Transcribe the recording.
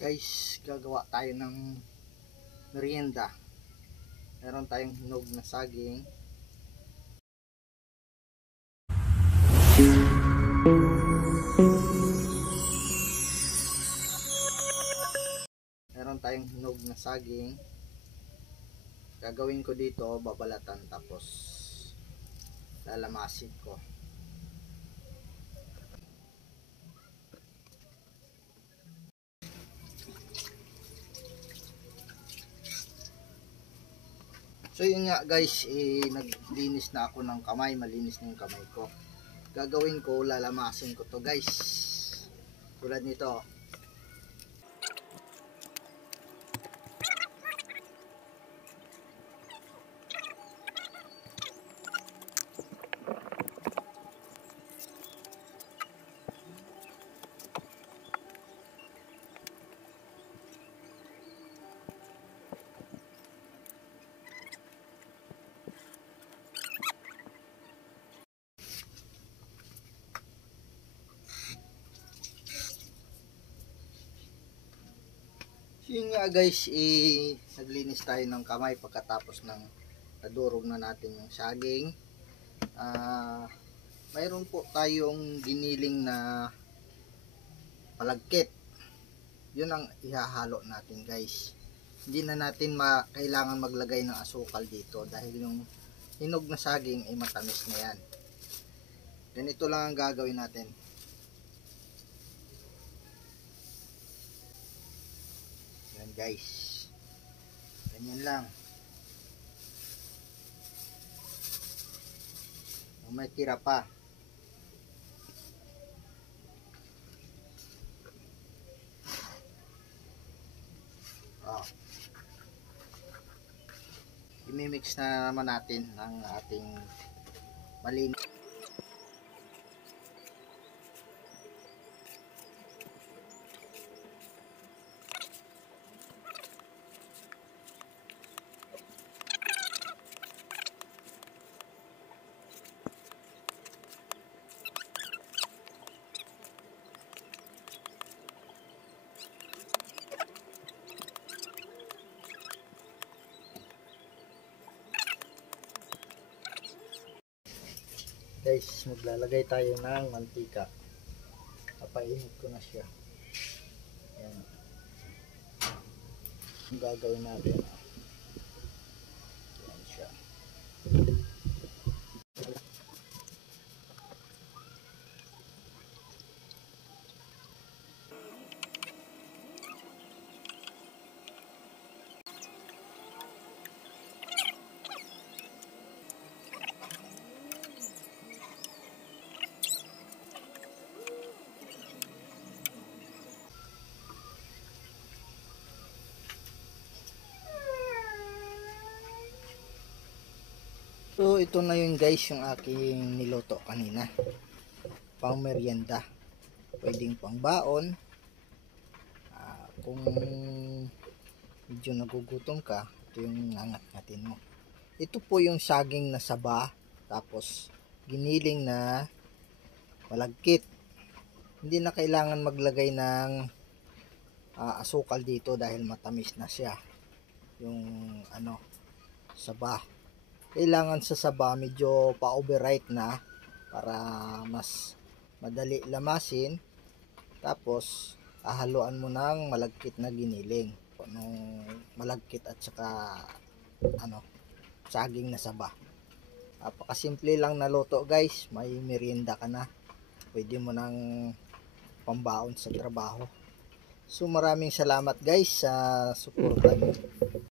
Guys, gagawa tayo ng merienda. Meron tayong hinog na saging. Gagawin ko dito, babalatan tapos lalamasin ko. So yun nga guys, naglinis na ako ng kamay, malinis na yung kamay ko. Gagawin ko, lalamasin ko to guys. Tulad nito. Yun nga guys, naglinis tayo ng kamay pagkatapos ng nadurog na natin yung saging. Mayroon po tayong giniling na palagkit. Yun ang ihahalo natin guys. Hindi na natin kailangan maglagay ng asukal dito dahil yung hinog na saging ay matamis na yan. Ganito lang ang gagawin natin. Guys, ganyan lang. May tira pa. Imimix na naman natin ang ating malinis. Guys, maglalagay tayo ng mantika. Papainit ko na siya. Ayan. Ang gagawin natin. Ayan siya. So ito na yun guys, yung aking niluto kanina, pang merienda, pwedeng pang baon. Kung medyo nagugutom ka, ito yung nangat-ngatin mo. Ito po yung saging na saba, tapos giniling na malagkit. Hindi na kailangan maglagay ng asukal dito dahil matamis na siya yung saba. Kailangan sa saba medyo pa-overripe na para mas madali lamasin. Tapos haluan mo ng malagkit na giniling, malagkit at saka saging na saba. Napakasimple lang na luto guys, may merienda ka na, pwede mo nang pambaon sa trabaho. So maraming salamat guys sa suporta niyo.